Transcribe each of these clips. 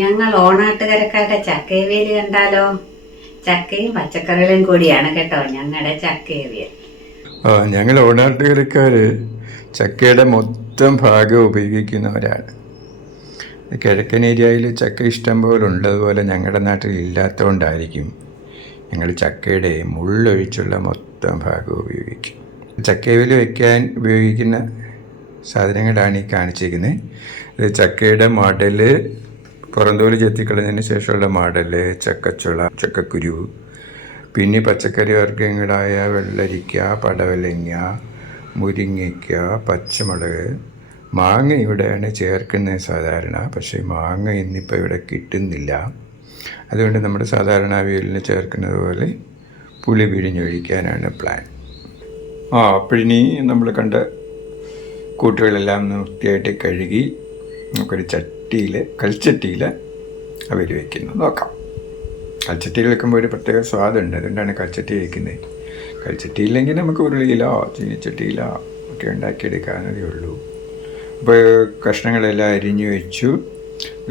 ഞങ്ങൾ ഓണാട്ടുകരക്കാരുടെ ചക്കയവിയൽ കണ്ടാലോ? ചക്കയും പച്ചക്കറികളും കൂടിയാണ് കേട്ടോ ഞങ്ങളുടെ ചക്കയവിയൽ. ഞങ്ങൾ ഓണാട്ടുകരക്കാർ ചക്കയുടെ മൊത്തം ഭാഗം ഉപയോഗിക്കുന്നവരാണ്. കിഴക്കൻ ഏരിയയിൽ ചക്ക ഇഷ്ടം പോലെ ഉള്ളതുപോലെ ഞങ്ങളുടെ നാട്ടിൽ ഇല്ലാത്തതുകൊണ്ടായിരിക്കും ഞങ്ങൾ ചക്കയുടെ മുള്ളൊഴിച്ചുള്ള മൊത്തം ഭാഗം ഉപയോഗിക്കും. ചക്കയവിയൽ വയ്ക്കാൻ ഉപയോഗിക്കുന്ന സാധനങ്ങളാണ് ഈ കാണിച്ചിരിക്കുന്നത്. ഇത് ചക്കയുടെ മടല്, പുറന്തോല് ചെത്തിക്കളഞ്ഞതിന് ശേഷമുള്ള മടല്, ചക്കച്ചുള, ചക്കക്കുരു, പിന്നെ പച്ചക്കറി വർഗ്ഗങ്ങളായ വെള്ളരിക്ക, പടവലങ്ങ, മുരിങ്ങയ്ക്ക, പച്ചമുളക്, മാങ്ങ ഇവിടെയാണ് ചേർക്കുന്നത് സാധാരണ. പക്ഷേ മാങ്ങ ഇന്നിപ്പോൾ ഇവിടെ കിട്ടുന്നില്ല. അതുകൊണ്ട് നമ്മുടെ സാധാരണ അവിയലിന് ചേർക്കുന്നത് പോലെ പുളി പിഴിഞ്ഞൊഴിക്കാനാണ് പ്ലാൻ. അപ്പോഴിനി നമ്മൾ കണ്ട കൂട്ടുകളെല്ലാം വൃത്തിയായിട്ട് കഴുകി നമുക്കൊരു കൽച്ചട്ടിയിൽ അവിയൽ വയ്ക്കുന്നത് നോക്കാം. കൽച്ചട്ടിയിൽ വെക്കുമ്പോൾ ഒരു പ്രത്യേക സ്വാദുണ്ട്, അതുകൊണ്ടാണ് കൽച്ചട്ടി വയ്ക്കുന്നത്. കൽച്ചട്ടിയില്ലെങ്കിൽ നമുക്ക് ഉരുളിയിലോ ചീനിച്ചട്ടിയിലോ ഒക്കെ ഉണ്ടാക്കിയെടുക്കാവുന്നതേ ഉള്ളൂ. അപ്പോൾ കഷ്ണങ്ങളെല്ലാം അരിഞ്ഞു വെച്ചു.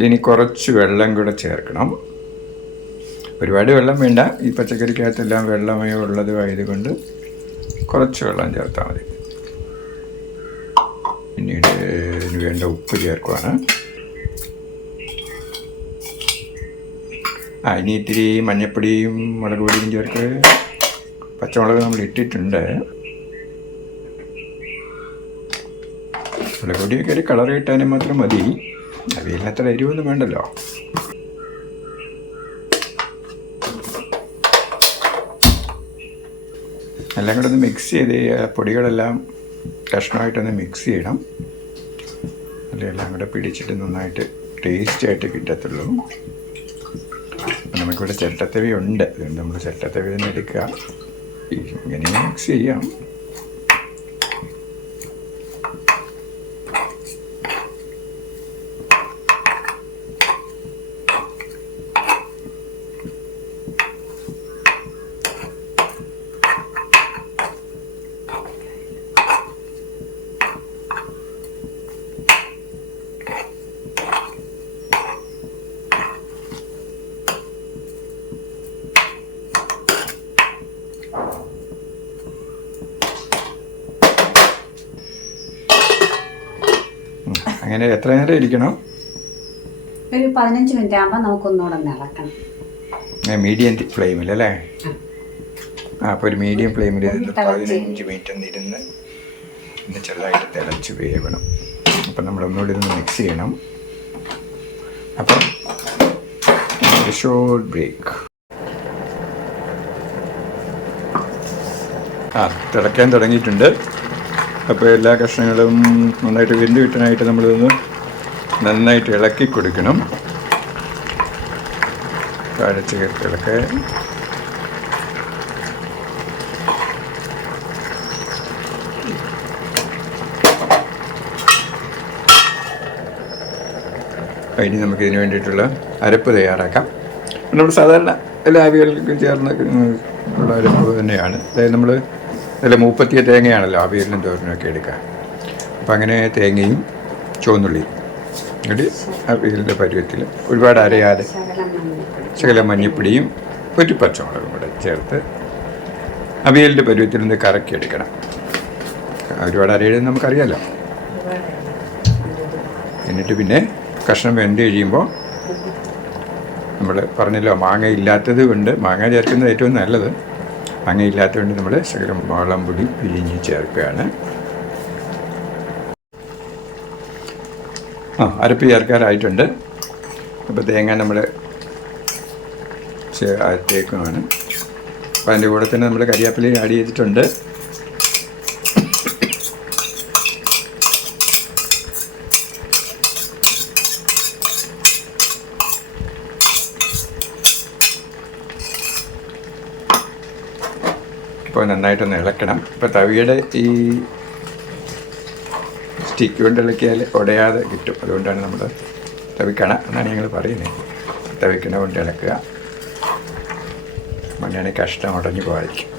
ഇനി കുറച്ച് വെള്ളം കൂടെ ചേർക്കണം. ഒരുപാട് വെള്ളം വേണ്ട, ഈ പച്ചക്കറിക്കകത്തെല്ലാം വെള്ളമയോ ഉള്ളതുമായതുകൊണ്ട് കുറച്ച് വെള്ളം ചേർത്താൽ മതി. പിന്നീട് ഇതിന് വേണ്ട ഉപ്പ് ചേർക്കുവാണ്. ഇനി ഇത്തിരി മഞ്ഞപ്പൊടിയും മുളക് പൊടിയും ചേർക്ക്. പച്ചമുളക് നമ്മൾ ഇട്ടിട്ടുണ്ട്. മുളക് പൊടിയൊക്കെ ഒരു കളർ കിട്ടാനും മാത്രം മതി. അവിയലിന് അത്ര എരിവൊന്നും വേണ്ടല്ലോ. എല്ലാം കൂടെ ഒന്ന് മിക്സ് ചെയ്ത് പൊടികളെല്ലാം കഷ്ണമായിട്ടൊന്ന് മിക്സ് ചെയ്യണം. അതെല്ലാം കൂടെ പിടിച്ചിട്ട് നന്നായിട്ട് ടേസ്റ്റായിട്ട് കിട്ടത്തുള്ളൂ. നമുക്കിവിടെ ചിരട്ടത്തവി ഉണ്ട്, അതുകൊണ്ട് നമ്മൾ ചിരട്ടത്തവി തന്നെ എടുക്കുക. ഇങ്ങനെ മിക്സ് ചെയ്യാം. അങ്ങനെ എത്ര നേരം ഇരിക്കണം? ഒരു 15 മിനിറ്റ് ആകുമ്പോൾ നമുക്കൊന്നുകൂടെ ഇളക്കണം. മീഡിയം ഫ്ലെയിമിലല്ലേ? അപ്പോൾ ഒരു മീഡിയം ഫ്ലെയിമിൽ 15 മിനിറ്റ് ഒന്നിരുന്ന് ചെറുതായിട്ട് തിളച്ച് വേവണം. അപ്പം നമ്മളൊന്നുകൂടി ഇതൊന്ന് മിക്സ് ചെയ്യണം. അപ്പം ഒരു ഷോർട്ട് ബ്രേക്ക്. തിളയ്ക്കാൻ തുടങ്ങിയിട്ടുണ്ട്. അപ്പോൾ എല്ലാ കഷ്ണങ്ങളും നന്നായിട്ട് വെന്ത് കിട്ടാനായിട്ട് നമ്മളിതൊന്ന് നന്നായിട്ട് ഇളക്കി കൊടുക്കണം. കാഴ്ച ഇളക്കെ ഇനി നമുക്കിതിന് വേണ്ടിയിട്ടുള്ള അരപ്പ് തയ്യാറാക്കാം. നമ്മൾ സാധാരണ എല്ലാ അവിയലിനും ചേർന്ന് ഉള്ള അരപ്പ് തന്നെയാണ്. അതായത് നമ്മൾ നല്ല മൂപ്പത്തിയ തേങ്ങയാണല്ലോ അവിയലിനും തോരനൊക്കെ എടുക്കുക. അപ്പം അങ്ങനെ തേങ്ങയും ചുവന്നുള്ളിയും എന്നിട്ട് അവിയലിൻ്റെ പരുവത്തിൽ ഒരുപാട് അരയാതെ ശകലം മഞ്ഞപ്പൊടിയും ഒരു പച്ചമുളകും കൂടെ ചേർത്ത് അവിയലിൻ്റെ പരുവത്തിൽ നിന്ന് കറക്കിയെടുക്കണം. ഒരുപാട് അരയിടുന്നത് നമുക്കറിയാമല്ലോ. എന്നിട്ട് പിന്നെ കഷ്ണം വെന്ത് കഴിയുമ്പോൾ നമ്മൾ പറഞ്ഞല്ലോ മാങ്ങ ഇല്ലാത്തത് കൊണ്ട്, മാങ്ങ ചേർക്കുന്നത് ഏറ്റവും നല്ലത്. മാങ്ങ ഇല്ലാത്തത് കൊണ്ട് നമ്മൾ ശകലം മുളകും പൊടി പിഴിഞ്ഞ് ചേർക്കുകയാണ്. അരപ്പ് ചേർക്കാറായിട്ടുണ്ട്. അപ്പോൾ തേങ്ങ നമ്മൾ തേക്കുമാണ്. അപ്പോൾ അതിൻ്റെ കൂടെ തന്നെ നമ്മൾ കരിയാപ്പില ആഡ് ചെയ്തിട്ടുണ്ട്. ഇപ്പോൾ നന്നായിട്ടൊന്ന് ഇളക്കണം. ഇപ്പോൾ തവിയുടെ ഈ സ്റ്റിക്ക് കൊണ്ട് ഇളക്കിയാൽ ഉടയാതെ കിട്ടും. അതുകൊണ്ടാണ് നമ്മൾ തവിക്കണ എന്നാണ് ഞങ്ങൾ പറയുന്നത്. തവിക്കണ കൊണ്ട് ഇളക്കുക. മണ്ണാണെങ്കിൽ കഷ്ണം ഉടഞ്ഞു പോകാതിരിക്കും.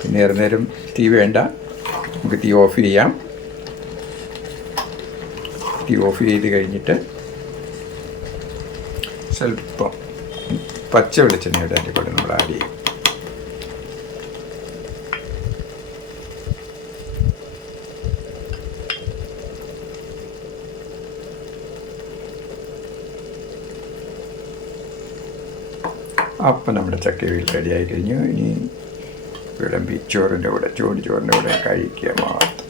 പിന്നെ നേരം തീ വേണ്ട, നമുക്ക് തീ ഓഫ് ചെയ്യാം. തീ ഓഫ് ചെയ്ത് കഴിഞ്ഞിട്ട് സ്വല്പം പച്ച വെളിച്ചെണ്ണയുടെ അതിൻ്റെ കൂടെ നമ്മൾ ആഡ് ചെയ്യും. അപ്പം നമ്മുടെ ചക്കവിൽ റെഡിയായി കഴിഞ്ഞു. ഇനി വിളമ്പി ചോറിൻ്റെ കൂടെ കഴിക്കുക മാത്രം.